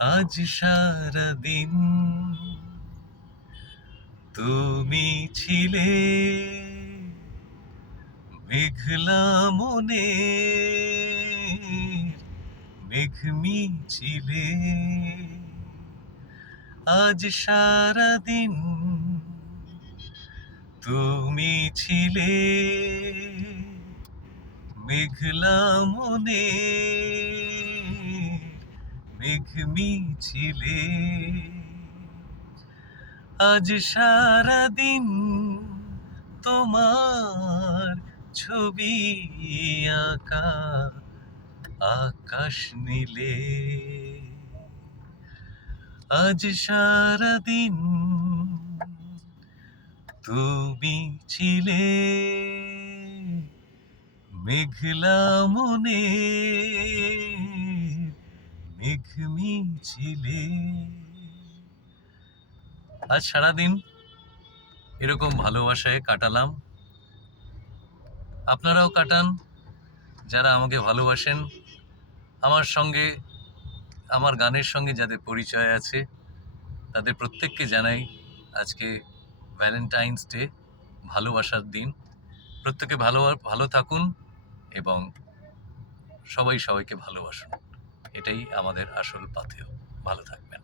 আজ সারাদিন তুমি ছিলে মেঘলা মনে, মেঘ মিছিলে। আজ সারাদিন তুমি ছিলে মেঘলা মনে, মেঘ মিছিলে। আজ সারাদিন তোমার ছবি আঁকা আকাশ নীলে। আজ সারাদিন তুমি ছিলে মেঘলা মনে, মেঘ মিছিলে। আজ সারাদিন এরকম ভালোবাসায় কাটালাম। আপনারাও কাটান, যারা আমাকে ভালোবাসেন। আমার সঙ্গে, আমার গানের সঙ্গে যাদের পরিচয় আছে, তাদের প্রত্যেককে জানাই আজকে ভ্যালেন্টাইন্স ডে, ভালোবাসার দিন। প্রত্যেকে ভালো থাকুন এবং সবাই সবাইকে ভালোবাসুন। এটাই আমাদের আসল পাথেয়। ভালো থাকবেন।